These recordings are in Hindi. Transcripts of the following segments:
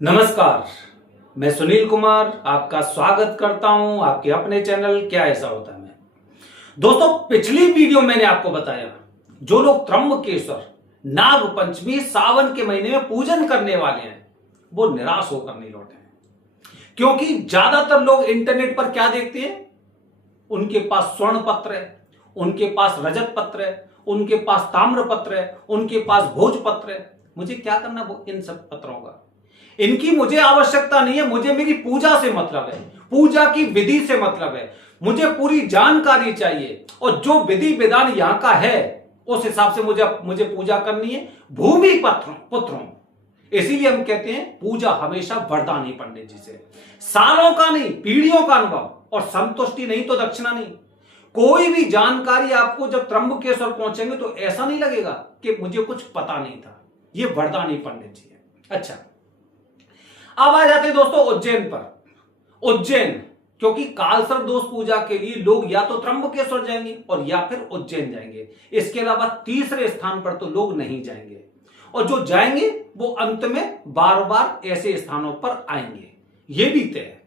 नमस्कार, मैं सुनील कुमार आपका स्वागत करता हूं आपके अपने चैनल क्या ऐसा होता है में। दोस्तों, पिछली वीडियो मैंने आपको बताया जो लोग त्र्यंबकेश्वर नाग पंचमी सावन के महीने में पूजन करने वाले हैं वो निराश होकर नहीं लौटे हैं, क्योंकि ज्यादातर लोग इंटरनेट पर क्या देखते हैं, उनके पास स्वर्ण पत्र है, उनके पास रजत पत्र है, उनके पास ताम्र पत्र है, उनके पास भोज पत्र है। मुझे क्या करना वो इन सब पत्रों का, इनकी मुझे आवश्यकता नहीं है। मुझे मेरी पूजा से मतलब है, पूजा की विधि से मतलब है, मुझे पूरी जानकारी चाहिए और जो विधि विधान यहां का है उस हिसाब से मुझे पूजा करनी है भूमि पुत्रों। इसीलिए हम कहते हैं पूजा हमेशा वरदानी पंडित जी से, सालों का नहीं पीढ़ियों का अनुभव, और संतुष्टि नहीं तो दक्षिणा नहीं। कोई भी जानकारी आपको जब त्र्यंबकेश्वर पहुंचेंगे तो ऐसा नहीं लगेगा कि मुझे कुछ पता नहीं था, ये वरदानी पंडित जी है। अच्छा, अब आ जाते हैं दोस्तों उज्जैन पर। उज्जैन, क्योंकि कालसर्प दोष पूजा के लिए लोग या तो त्र्यंबकेश्वर जाएंगे और या फिर उज्जैन जाएंगे, इसके अलावा तीसरे स्थान पर तो लोग नहीं जाएंगे, और जो जाएंगे वो अंत में बार बार ऐसे स्थानों पर आएंगे, ये भी तय है।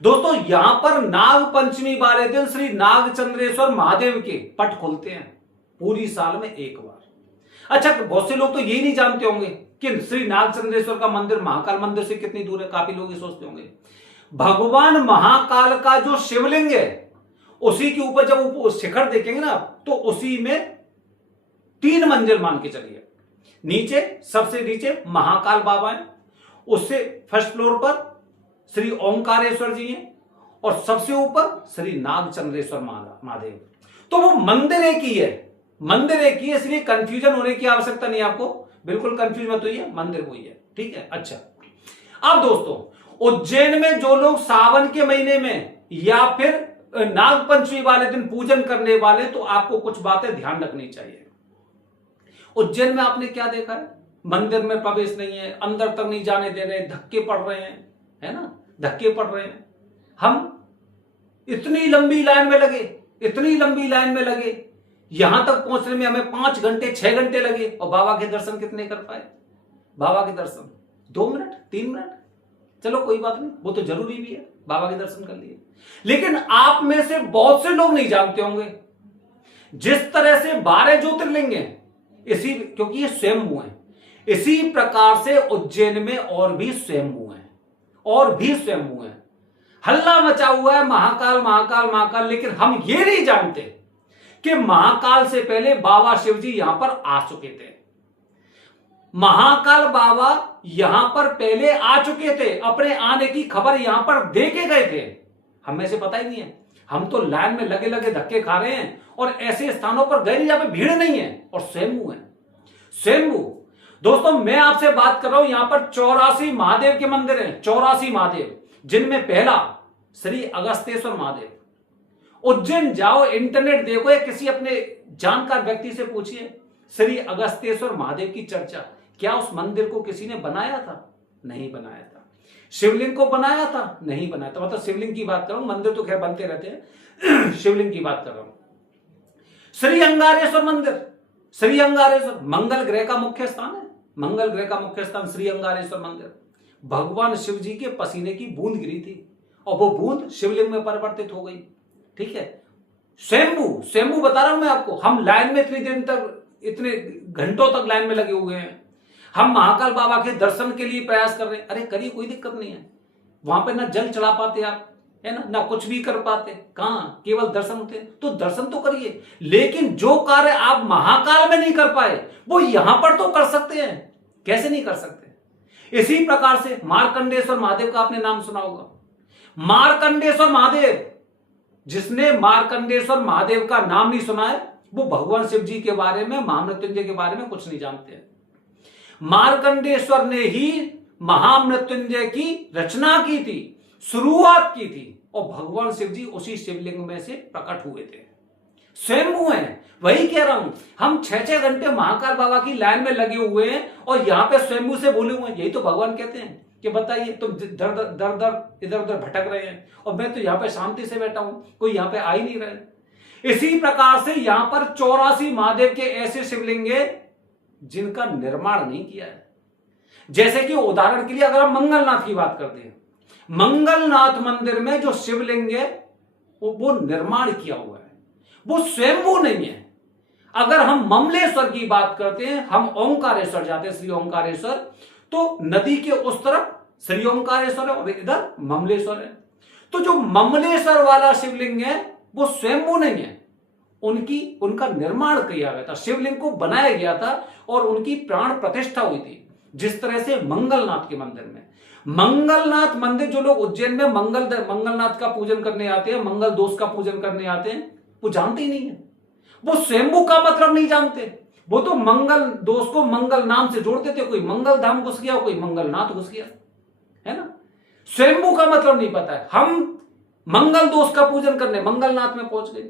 दोस्तों, यहां पर नाग पंचमी वाले दिन श्री नागचंद्रेश्वर महादेव के पट खुलते हैं पूरी साल में एक बार। अच्छा, बहुत से लोग तो यही नहीं जानते होंगे कि श्री नागचंद्रेश्वर का मंदिर महाकाल मंदिर से कितनी दूर है। काफी लोग ये सोचते होंगे भगवान महाकाल का जो शिवलिंग है उसी के ऊपर जब शिखर देखेंगे ना तो उसी में 3 मंजिल मान के चलिए। नीचे, सबसे नीचे महाकाल बाबा है, उससे फर्स्ट फ्लोर पर श्री ओंकारेश्वर जी हैं, और सबसे ऊपर श्री नागचंद्रेश्वर महादेव। तो वो मंदिर एक ही है, मंदिर एक ही है, इसलिए कंफ्यूजन होने की आवश्यकता नहीं आपको, बिल्कुल कंफ्यूज मत होइए, मंदिर वही है। ठीक है। अच्छा, अब दोस्तों उज्जैन में जो लोग सावन के महीने में या फिर नाग पंचमी वाले दिन पूजन करने वाले, तो आपको कुछ बातें ध्यान रखनी चाहिए। उज्जैन में आपने क्या देखा है, मंदिर में प्रवेश नहीं है, अंदर तक नहीं जाने दे रहे, धक्के पड़ रहे हैं, है ना, धक्के पड़ रहे हैं। हम इतनी लंबी लाइन में लगे, इतनी लंबी लाइन में लगे, यहां तक पहुंचने में हमें 5 घंटे 6 घंटे लगे, और बाबा के दर्शन कितने कर पाए? बाबा के दर्शन 2 मिनट 3 मिनट, चलो कोई बात नहीं, वो तो जरूरी भी है, बाबा के दर्शन कर लिए। लेकिन आप में से बहुत से लोग नहीं जानते होंगे जिस तरह से 12 ज्योतिर्लिंग हैं, इसी, क्योंकि ये स्वयंभू है, इसी प्रकार से उज्जैन में और भी स्वयंभू हैं, और भी स्वयंभू हैं। हल्ला मचा हुआ है महाकाल महाकाल महाकाल, लेकिन हम ये नहीं जानते कि महाकाल से पहले बाबा शिव जी यहां पर आ चुके थे। महाकाल बाबा यहां पर पहले आ चुके थे, अपने आने की खबर यहां पर दे के गए थे, हमें से पता ही नहीं है। हम तो लाइन में लगे लगे धक्के खा रहे हैं और ऐसे स्थानों पर गए जहां पे भीड़ नहीं है, और स्वयंभू है, स्वयंभू। दोस्तों, मैं आपसे बात कर रहा हूं, यहां पर 84 महादेव के मंदिर हैं, 84 महादेव, जिनमें पहला श्री अगस्तेश्वर महादेव। उज्जैन जाओ, इंटरनेट देखो, या किसी अपने जानकार व्यक्ति से पूछिए, श्री अगस्तेश्वर महादेव की चर्चा। क्या उस मंदिर को किसी ने बनाया था? नहीं बनाया था। शिवलिंग को बनाया था? नहीं बनाया था। मतलब शिवलिंग की बात कर रहा हूं, मंदिर तो खैर बनते रहते हैं शिवलिंग की बात कर रहा हूं। श्री अंगारेश्वर मंदिर, श्री अंगारेश्वर मंगल ग्रह का मुख्य स्थान है, मंगल ग्रह का मुख्य स्थान श्री अंगारेश्वर मंदिर। भगवान शिव जी के पसीने की बूंद गिरी थी और वो बूंद शिवलिंग में परिवर्तित हो गई। ठीक है। स्वयंभू, स्वयंभू बता रहा हूं मैं आपको। हम लाइन में इतनी देर तक, इतने घंटों तक लाइन में लगे हुए हैं, हम महाकाल बाबा के दर्शन के लिए प्रयास कर रहे हैं। अरे करिए, कोई दिक्कत नहीं है। वहां पे ना जल चढ़ा पाते आप, है ना कुछ भी कर पाते, कहां केवल दर्शन होते हैं, तो दर्शन तो करिए। लेकिन जो कार्य आप महाकाल में नहीं कर पाए वो यहां पर तो कर सकते हैं। कैसे नहीं कर सकते? इसी प्रकार से मार्कंडेश्वर महादेव का आपने नाम सुना होगा। मार्कंडेश्वर महादेव, जिसने मार्कंडेश्वर महादेव का नाम नहीं सुना है वो भगवान शिव जी के बारे में, महामृत्युंजय के बारे में कुछ नहीं जानते हैं। मार्कंडेश्वर ने ही महामृत्युंजय की रचना की थी, शुरुआत की थी, और भगवान शिव जी उसी शिवलिंग में से प्रकट हुए थे। स्वयंभू हैं, वही कह रहा हूं। हम 6-6 घंटे महाकाल बाबा की लाइन में लगे हुए हैं और यहां पे स्वयंभू से बोले हुए हैं। यही तो भगवान कहते हैं कि बताइए, तुम दर दर दर इधर उधर भटक रहे हैं और मैं तो यहां पे शांति से बैठा हूं, कोई यहां पे आ ही नहीं रहे। इसी प्रकार से यहां पर 84 महादेव के ऐसे शिवलिंग है जिनका निर्माण नहीं किया है, जैसे कि उदाहरण के लिए अगर हम मंगलनाथ की बात करते हैं, मंगलनाथ मंदिर में जो शिवलिंग है वो निर्माण किया हुआ है, वो स्वयंभू नहीं है। अगर हम ममलेश्वर की बात करते हैं, हम ओंकारेश्वर जाते हैं, श्री ओंकारेश्वर, तो नदी के उस तरफ श्री ओंकारेश्वर है और इधर ममलेश्वर है। तो जो ममलेश्वर वाला शिवलिंग है वो स्वयंभू नहीं है, उनका निर्माण किया गया था, शिवलिंग को बनाया गया था और उनकी प्राण प्रतिष्ठा हुई थी। जिस तरह से मंगलनाथ के मंदिर में, मंगलनाथ मंदिर जो लोग उज्जैन में मंगलनाथ का पूजन करने आते हैं, मंगल दोष का पूजन करने आते हैं, वो जानते ही नहीं है, वो स्वयंभू का मतलब नहीं जानते। वो तो मंगल दोष को मंगल नाम से जोड़ते थे, कोई मंगल धाम घुस गया, कोई मंगलनाथ घुस गया, है ना। स्वयंभू का मतलब नहीं पता है। हम मंगल दोष का पूजन करने मंगलनाथ में पहुंच गए।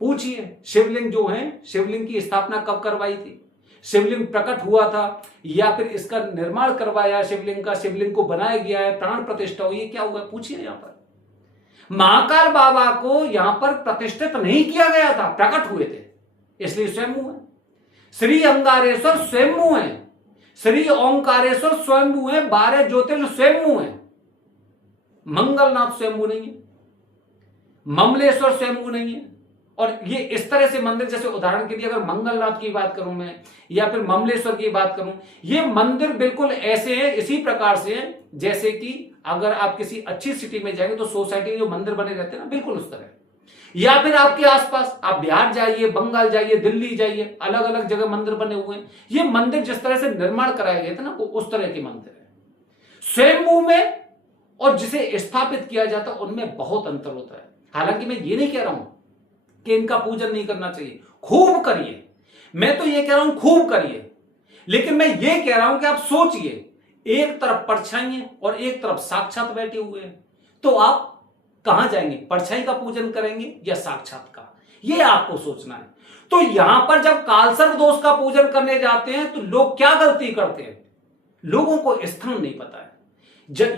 पूछिए शिवलिंग जो है, शिवलिंग की स्थापना कब करवाई थी, शिवलिंग प्रकट हुआ था या फिर इसका निर्माण करवाया शिवलिंग का, शिवलिंग को बनाया गया है, प्राण प्रतिष्ठा हुई है, क्या हुआ, पूछिए। यहां पर महाकाल बाबा को यहां पर प्रतिष्ठित नहीं किया गया था, प्रकट हुए थे, इसलिए स्वयंभू है। श्री अंगारेश्वर स्वयंभू है, श्री ओंकारेश्वर स्वयंभू है, 12 ज्योतिर्लिंग स्वयंभू है। मंगलनाथ स्वयंभू नहीं है, ममलेश्वर स्वयंभू नहीं है। और ये इस तरह से मंदिर, जैसे उदाहरण के लिए अगर मंगलनाथ की बात करूं मैं या फिर ममलेश्वर की बात करूं, ये मंदिर बिल्कुल ऐसे हैं, इसी प्रकार से हैं जैसे कि अगर आप किसी अच्छी सिटी में जाएंगे तो सोसाइटी में जो मंदिर बने रहते हैं ना, बिल्कुल उस तरह। या फिर आपके आसपास आप बिहार जाइए, बंगाल जाइए, दिल्ली जाइए, अलग अलग जगह मंदिर बने हुए हैं। ये मंदिर जिस तरह से निर्माण कराए गए थे ना, वो उस तरह के मंदिर है। स्वयंभू में और जिसे स्थापित किया जाता उनमें बहुत अंतर होता है। हालांकि मैं ये नहीं कह रहा हूं कि इनका पूजन नहीं करना चाहिए, खूब करिए, मैं तो ये कह रहा हूं खूब करिए, लेकिन मैं ये कह रहा हूं कि आप सोचिए, एक तरफ परछाई है और एक तरफ साक्षात बैठे हुए हैं, तो आप कहां जाएंगे, परछाई का पूजन करेंगे या साक्षात का, ये आपको सोचना है। तो यहां पर जब कालसर्प दोष का पूजन करने जाते हैं तो लोग क्या गलती करते हैं, लोगों को स्थान नहीं पता है।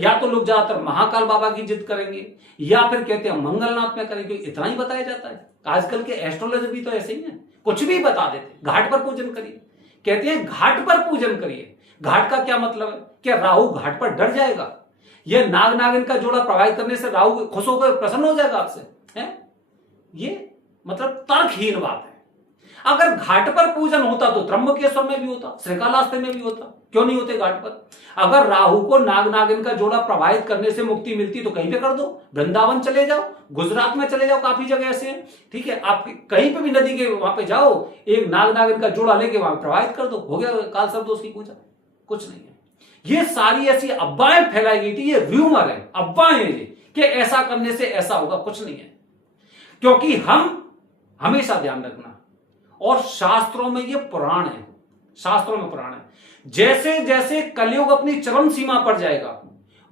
या तो लोग ज्यादातर महाकाल बाबा की जिद करेंगे या फिर कहते हैं मंगलनाथ में करेंगे, इतना ही बताया जाता है। आजकल के एस्ट्रोलॉजर भी तो ऐसे ही है, कुछ भी बता देते, घाट पर पूजन करिए, कहते हैं घाट पर पूजन करिए। घाट का क्या मतलब है, क्या राहु घाट पर डर जाएगा, यह नाग नागिन का जोड़ा प्रभावित करने से राहु खुश होकर प्रसन्न हो जाएगा आपसे, है? ये मतलब तर्कहीन बात है। अगर घाट पर पूजन होता तो त्र्यंबकेश्वर में भी होता, श्रीकालाहस्ती में भी होता, क्यों नहीं होते घाट पर? अगर राहु को नाग नागिन का जोड़ा प्रभावित करने से मुक्ति मिलती तो कहीं पे कर दो, वृंदावन चले जाओ, गुजरात में चले जाओ, काफी जगह ऐसे हैं, ठीक है, आप कहीं पे भी नदी के वहां पे जाओ, एक नाग नागिन का जोड़ा लेके वहां प्रभावित कर दो, हो गया कालसर्प दोष की पूजा। कुछ नहीं है, ये सारी ऐसी अफवाहें फैलाई गई थी, ये र्यूमर है, अफवाहें हैं कि ऐसा करने से ऐसा होगा, कुछ नहीं है। क्योंकि हम हमेशा ध्यान रखना, और शास्त्रों में ये पुराण है, शास्त्रों में पुराण है, जैसे जैसे कलयुग अपनी चरम सीमा पर जाएगा,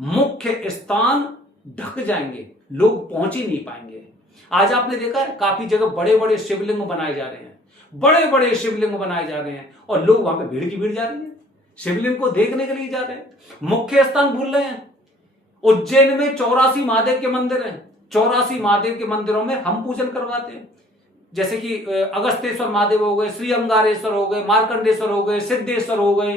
मुख्य स्थान ढक जाएंगे, लोग पहुंच ही नहीं पाएंगे। आज आपने देखा है काफी जगह बड़े बड़े शिवलिंग बनाए जा रहे हैं, बड़े बड़े शिवलिंग बनाए जा रहे हैं और लोग वहां पे भीड़ की भीड़ जा रही है, शिवलिंग को देखने के लिए जा रहे हैं, मुख्य स्थान भूल रहे हैं। उज्जैन में 84 महादेव के मंदिर हैं, 84 महादेव के मंदिरों में हम पूजन करवाते हैं, जैसे कि अगस्तेश्वर महादेव हो गए, श्री अंगारेश्वर हो गए, मार्कंडेश्वर हो गए, सिद्धेश्वर हो गए,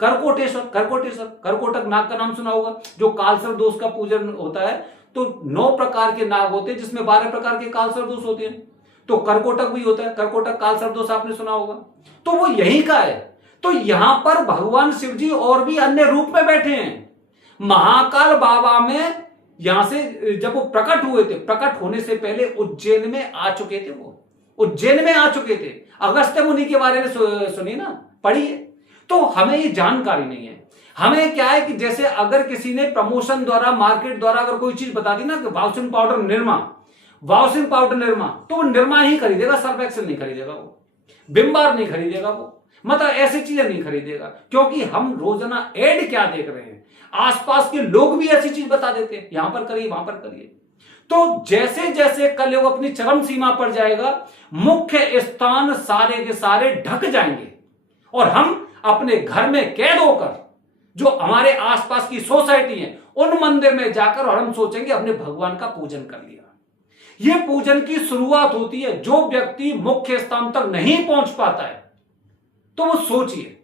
करकोटक नाग का नाम सुना होगा, जो कालसर्प दोष का पूजन होता है। तो 9 प्रकार के नाग होते हैं जिसमें 12 प्रकार के कालसर्प दोष होते हैं, तो करकोटक भी होता है, करकोटक कालसर्प दोष आपने सुना होगा, तो वो यही का है। तो यहां पर भगवान शिव जी और भी अन्य रूप में बैठे हैं। महाकाल बाबा में यहां से जब वो प्रकट हुए थे, प्रकट होने से पहले उज्जैन में आ चुके थे, वो उज्जैन में आ चुके थे। अगस्त्य मुनि के बारे में सुनिए ना, पढ़िए। तो हमें ये जानकारी नहीं है। हमें क्या है कि जैसे अगर किसी ने प्रमोशन द्वारा, मार्केट द्वारा अगर कोई चीज बता दी ना कि वाउसिन पाउडर निरमा, वाउसिन पाउडर निरमा, तो वो निरमा ही खरीदेगा, सर्फ एक्सेल नहीं खरीदेगा, वो बिम्बार नहीं खरीदेगा, वो मतलब ऐसी चीजें नहीं खरीदेगा। क्योंकि हम रोजाना एड क्या देख रहे हैं, आसपास के लोग भी ऐसी चीज बता देते हैं, यहां पर करिए, वहां पर करिए। तो जैसे जैसे कलयुग अपनी चरम सीमा पर जाएगा, मुख्य स्थान सारे के सारे ढक जाएंगे और हम अपने घर में कैद होकर, जो हमारे आसपास की सोसाइटी है, उन मंदिर में जाकर और हम सोचेंगे हमने भगवान का पूजन कर लिया। यह पूजन की शुरुआत होती है। जो व्यक्ति मुख्य स्थान तक नहीं पहुंच पाता है, तो वो सोचिए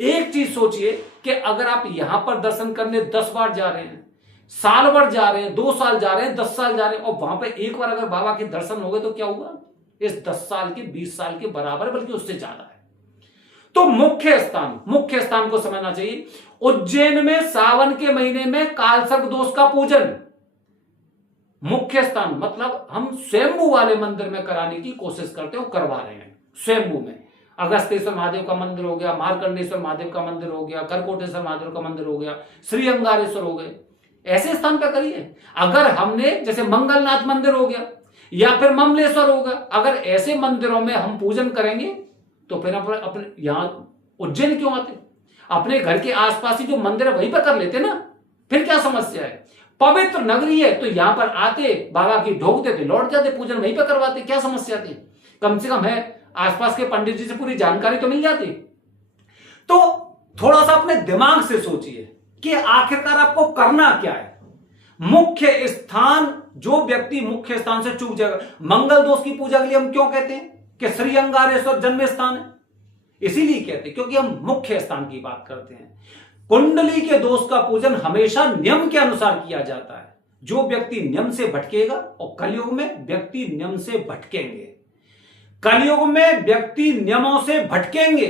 एक चीज सोचिए कि अगर आप यहां पर दर्शन करने 10 बार जा रहे हैं, साल भर जा रहे हैं, 2 साल जा रहे हैं, 10 साल जा रहे हैं, और वहां पर एक बार अगर बाबा के दर्शन हो गए तो क्या हुआ? इस 10 साल के 20 साल के बराबर, बल्कि उससे ज्यादा है। तो मुख्य स्थान को समझना चाहिए। उज्जैन में सावन के महीने में कालसर्प दोष का पूजन, मुख्य स्थान मतलब हम स्वयंभू वाले मंदिर में कराने की कोशिश करते हो, करवा रहे हैं। स्वयंभू में अगस्तेश्वर महादेव का मंदिर हो गया, मार्कंडेश्वर महादेव का मंदिर हो गया, करकोटेश्वर महादेव का मंदिर हो गया, श्री अंगारेश्वर हो गए, ऐसे स्थान पर करिए। अगर हमने जैसे मंगलनाथ मंदिर हो गया या फिर ममलेश्वर होगा, अगर ऐसे मंदिरों में हम पूजन करेंगे तो फिर अपने यहां उज्जैन क्यों आते? अपने घर के आसपास ही जो मंदिर है वहीं पर कर लेते ना, फिर क्या समस्या है? पवित्र नगरी है तो यहां पर आते, बाबा की ढोक देते, लौट जाते, पूजन वहीं पर करवाते, क्या समस्या थी? कम से कम है आसपास के पंडित जी से पूरी जानकारी तो मिल जाती। तो थोड़ा सा अपने दिमाग से सोचिए कि आखिरकार आपको करना क्या है। मुख्य स्थान, जो व्यक्ति मुख्य स्थान से चूक जाएगा, मंगल दोष की पूजा के लिए हम क्यों कहते हैं कि श्री अंगारेश्वर जन्म स्थान है? इसीलिए कहते हैं क्योंकि हम मुख्य स्थान की बात करते हैं। कुंडली के दोष का पूजन हमेशा नियम के अनुसार किया जाता है। जो व्यक्ति नियम से भटकेगा, और कलयुग में व्यक्ति नियम से भटकेंगे, कलयुग में व्यक्ति नियमों से भटकेंगे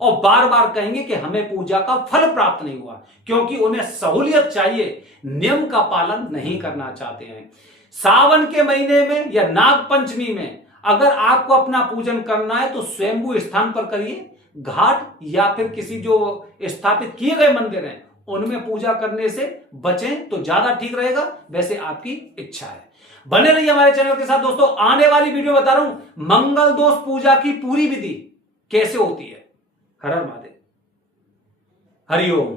और बार बार कहेंगे कि हमें पूजा का फल प्राप्त नहीं हुआ, क्योंकि उन्हें सहूलियत चाहिए, नियम का पालन नहीं करना चाहते हैं। सावन के महीने में या नाग पंचमी में अगर आपको अपना पूजन करना है तो स्वयंभू स्थान पर करिए, घाट या फिर किसी जो स्थापित किए गए मंदिर हैं उनमें पूजा करने से बचें तो ज्यादा ठीक रहेगा। वैसे आपकी इच्छा है। बने रहिए हमारे चैनल के साथ दोस्तों। आने वाली वीडियो बता रहा हूं मंगल दोष पूजा की पूरी विधि कैसे होती है। हर हर महादेव, हरिओम।